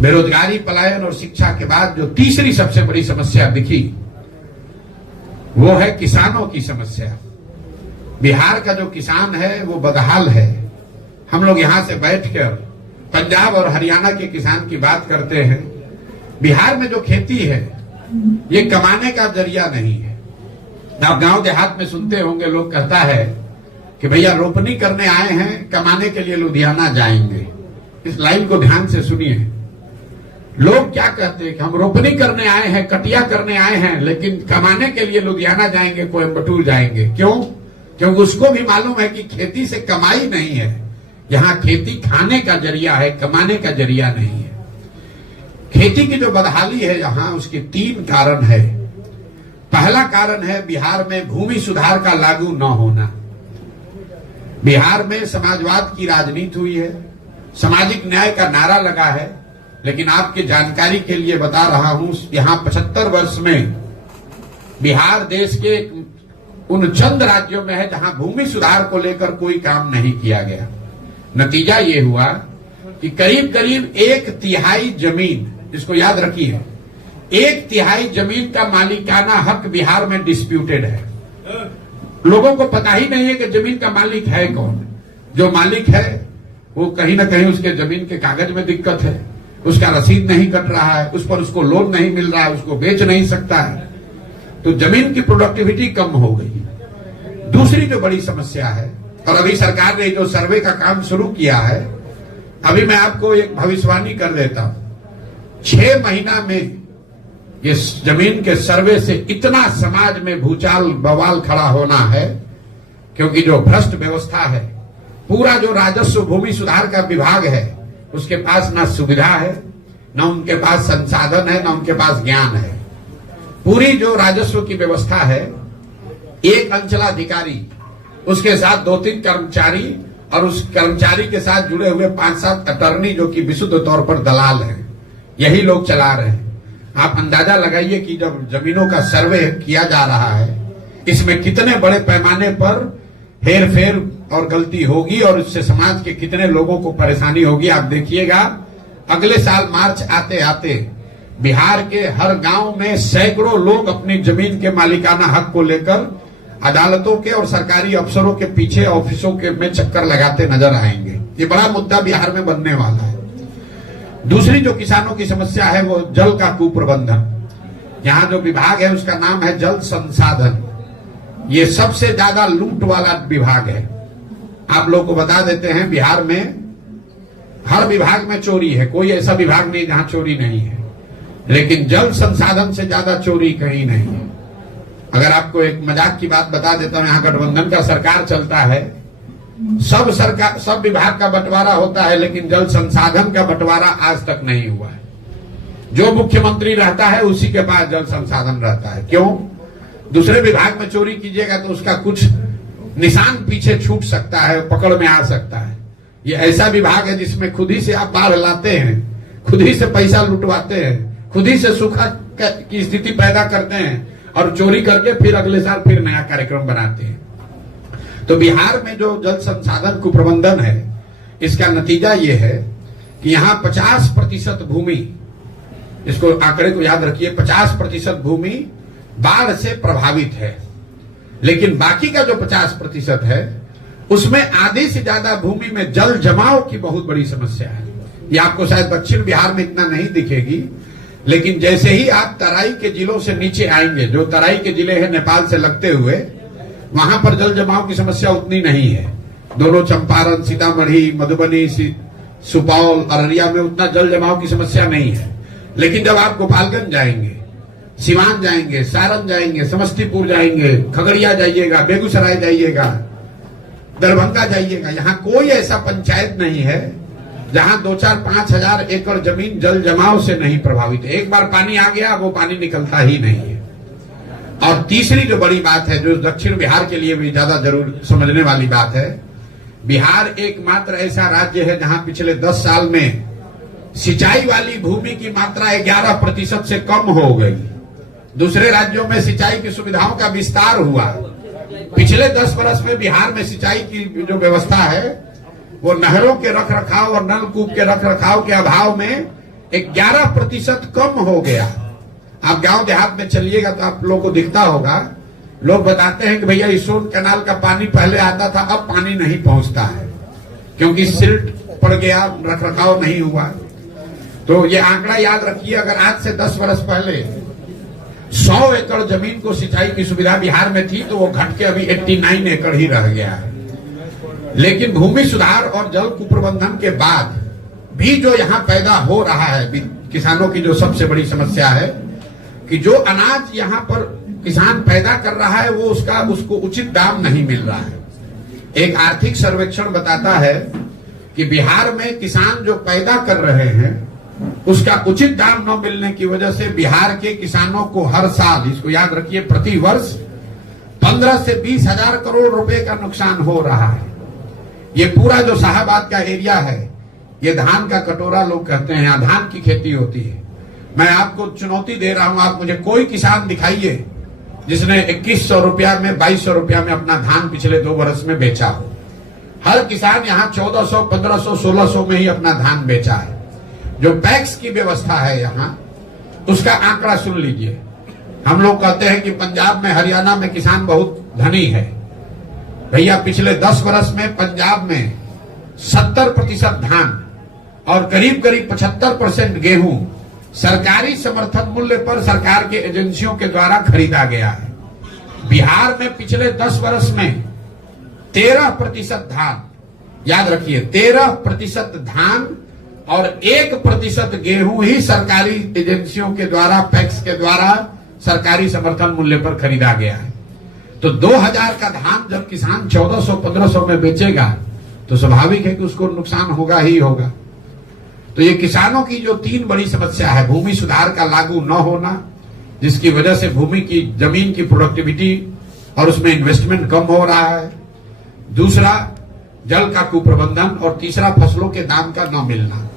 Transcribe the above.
बेरोजगारी, पलायन और शिक्षा के बाद जो तीसरी सबसे बड़ी समस्या दिखी वो है किसानों की समस्या। बिहार का जो किसान है वो बदहाल है। हम लोग यहां से बैठकर पंजाब और हरियाणा के किसान की बात करते हैं। बिहार में जो खेती है ये कमाने का जरिया नहीं है। आप गांव देहात में सुनते होंगे, लोग कहता है कि भैया रोपनी करने आए हैं, कमाने के लिए लुधियाना जाएंगे। इस लाइन को ध्यान से सुनिए। लोग क्या कहते हैं कि हम रोपनी करने आए हैं, कटिया करने आए हैं, लेकिन कमाने के लिए लुधियाना जाएंगे, कोयम्बटूर जाएंगे। क्यों? क्योंकि उसको भी मालूम है कि खेती से कमाई नहीं है। यहां खेती खाने का जरिया है, कमाने का जरिया नहीं है। खेती की जो बदहाली है यहां, उसके 3 कारण है। पहला कारण है बिहार में भूमि सुधार का लागू न होना। बिहार में समाजवाद की राजनीति हुई है, सामाजिक न्याय का नारा लगा है, लेकिन आपकी जानकारी के लिए बता रहा हूं, यहां 75 वर्ष में बिहार देश के उन चंद राज्यों में है जहां भूमि सुधार को लेकर कोई काम नहीं किया गया। नतीजा ये हुआ कि करीब करीब 1/3 जमीन, इसको याद रखिए, 1/3 जमीन का मालिकाना हक बिहार में डिस्प्यूटेड है। लोगों को पता ही नहीं है कि जमीन का मालिक है कौन। जो मालिक है वो कहीं ना कहीं उसके जमीन के कागज में दिक्कत है, उसका रसीद नहीं कट रहा है, उस पर उसको लोन नहीं मिल रहा है, उसको बेच नहीं सकता है, तो जमीन की प्रोडक्टिविटी कम हो गई। दूसरी जो बड़ी समस्या है, और अभी सरकार ने जो सर्वे का काम शुरू किया है, अभी मैं आपको एक भविष्यवाणी कर देता हूं, 6 महीना में ये जमीन के सर्वे से इतना समाज में भूचाल बवाल खड़ा होना है, क्योंकि जो भ्रष्ट व्यवस्था है, पूरा जो राजस्व भूमि सुधार का विभाग है, उसके पास ना सुविधा है, ना उनके पास संसाधन है, ना उनके पास ज्ञान है। पूरी जो राजस्व की व्यवस्था है, एक अंचलाधिकारी, उसके साथ 2-3 कर्मचारी, और उस कर्मचारी के साथ जुड़े हुए 5-7 अटर्नी जो कि विशुद्ध तौर पर दलाल हैं, यही लोग चला रहे हैं। आप अंदाजा लगाइए कि जब जमीनों का सर्वे किया जा रहा है, इसमें कितने बड़े पैमाने पर हेर फेर और गलती होगी, और इससे समाज के कितने लोगों को परेशानी होगी। आप देखिएगा, अगले साल मार्च आते आते बिहार के हर गांव में सैकड़ों लोग अपनी जमीन के मालिकाना हक को लेकर अदालतों के और सरकारी अफसरों के पीछे ऑफिसों के में चक्कर लगाते नजर आएंगे। ये बड़ा मुद्दा बिहार में बनने वाला है। दूसरी जो किसानों की समस्या है वो जल का कुप्रबंधन। यहाँ जो विभाग है उसका नाम है जल संसाधन। ये सबसे ज्यादा लूट वाला विभाग है। आप लोग को बता देते हैं, बिहार में हर विभाग में चोरी है, कोई ऐसा विभाग नहीं जहां चोरी नहीं है, लेकिन जल संसाधन से ज्यादा चोरी कहीं नहीं है। अगर आपको एक मजाक की बात बता देता हूं, यहाँ गठबंधन का सरकार चलता है, सब विभाग का बंटवारा होता है, लेकिन जल संसाधन का बंटवारा आज तक नहीं हुआ है। जो मुख्यमंत्री रहता है उसी के पास जल संसाधन रहता है। क्यों? दूसरे विभाग में चोरी कीजिएगा तो उसका कुछ निशान पीछे छूट सकता है, पकड़ में आ सकता है। ये ऐसा विभाग है जिसमें खुद ही से आप बाढ़ लाते हैं, खुद ही से पैसा लुटवाते हैं, खुद ही से सूखा की स्थिति पैदा करते हैं, और चोरी करके फिर अगले साल फिर नया कार्यक्रम बनाते हैं। तो बिहार में जो जल संसाधन कुप्रबंधन है, इसका नतीजा ये है कि यहाँ 50% भूमि, इसको आंकड़े को याद रखिए, 50% भूमि बाढ़ से प्रभावित है, लेकिन बाकी का जो 50% है उसमें आधी से ज्यादा भूमि में जल जमाव की बहुत बड़ी समस्या है। ये आपको शायद दक्षिण बिहार में इतना नहीं दिखेगी, लेकिन जैसे ही आप तराई के जिलों से नीचे आएंगे, जो तराई के जिले हैं नेपाल से लगते हुए, वहां पर जल जमाव की समस्या उतनी नहीं है। दोनों चंपारण, सीतामढ़ी, मधुबनी, सुपौल, अररिया में उतना जल जमाव की समस्या नहीं है। लेकिन जब आप गोपालगंज जाएंगे, सिवान जाएंगे, सारण जाएंगे, समस्तीपुर जाएंगे, खगड़िया जाइएगा, बेगूसराय जाइएगा, दरभंगा जाइएगा, यहाँ कोई ऐसा पंचायत नहीं है जहां 2-4-5 हजार एकड़ जमीन जल जमाव से नहीं प्रभावित है। एक बार पानी आ गया, वो पानी निकलता ही नहीं है। और तीसरी जो बड़ी बात है, जो दक्षिण बिहार के लिए भी ज्यादा जरूर समझने वाली बात है, बिहार एकमात्र ऐसा राज्य है जहां पिछले 10 साल में सिंचाई वाली भूमि की मात्रा 11% से कम हो गई। दूसरे राज्यों में सिंचाई की सुविधाओं का विस्तार हुआ। पिछले 10 वर्ष में बिहार में सिंचाई की जो व्यवस्था है वो नहरों के रखरखाव और नलकूप के रखरखाव के अभाव में 11% कम हो गया। आप गांव देहात में चलिएगा तो आप लोगों को दिखता होगा, लोग बताते हैं कि भैया इस सोन कैनाल का पानी पहले आता था, अब पानी नहीं पहुंचता है क्योंकि सिल्ट पड़ गया, रखरखाव नहीं हुआ। तो ये आंकड़ा याद रखिए, अगर आज से 10 वर्ष पहले 100 एकड़ जमीन को सिंचाई की सुविधा बिहार में थी तो वो घट के अभी 89 एकड़ ही रह गया है। लेकिन भूमि सुधार और जल कुप्रबंधन के बाद भी जो यहाँ पैदा हो रहा है, किसानों की जो सबसे बड़ी समस्या है कि जो अनाज यहाँ पर किसान पैदा कर रहा है वो उसको उचित दाम नहीं मिल रहा है। एक आर्थिक सर्वेक्षण बताता है कि बिहार में किसान जो पैदा कर रहे हैं उसका उचित दाम न मिलने की वजह से बिहार के किसानों को हर साल, इसको याद रखिए, प्रति वर्ष 15 से 20 हजार करोड़ रुपए का नुकसान हो रहा है। ये पूरा जो शाहबाद का एरिया है, ये धान का कटोरा लोग कहते हैं, यहाँ धान की खेती होती है। मैं आपको चुनौती दे रहा हूं, आप मुझे कोई किसान दिखाइए जिसने 2100 रुपया में, 2200 रुपया में अपना धान पिछले 2 वर्ष में बेचा हो। हर किसान यहाँ 1400, 1500, 1600 में ही अपना धान बेचा है। जो पैक्स की व्यवस्था है यहाँ, उसका आंकड़ा सुन लीजिए। हम लोग कहते हैं कि पंजाब में, हरियाणा में किसान बहुत धनी है। भैया पिछले 10 वर्ष में पंजाब में 70% धान और करीब करीब 75% गेहूं सरकारी समर्थन मूल्य पर सरकार के एजेंसियों के द्वारा खरीदा गया है। बिहार में पिछले 10 वर्ष में 13% धान, याद रखिए 13% धान और 1% गेहूं ही सरकारी एजेंसियों के द्वारा, पैक्स के द्वारा सरकारी समर्थन मूल्य पर खरीदा गया है। तो 2000 का धान जब किसान 1400-1500 में बेचेगा तो स्वाभाविक है कि उसको नुकसान होगा ही होगा। तो ये किसानों की जो 3 बड़ी समस्या है, भूमि सुधार का लागू न होना, जिसकी वजह से भूमि की, जमीन की प्रोडक्टिविटी और उसमें इन्वेस्टमेंट कम हो रहा है, दूसरा जल का कुप्रबंधन और तीसरा फसलों के दाम का न मिलना।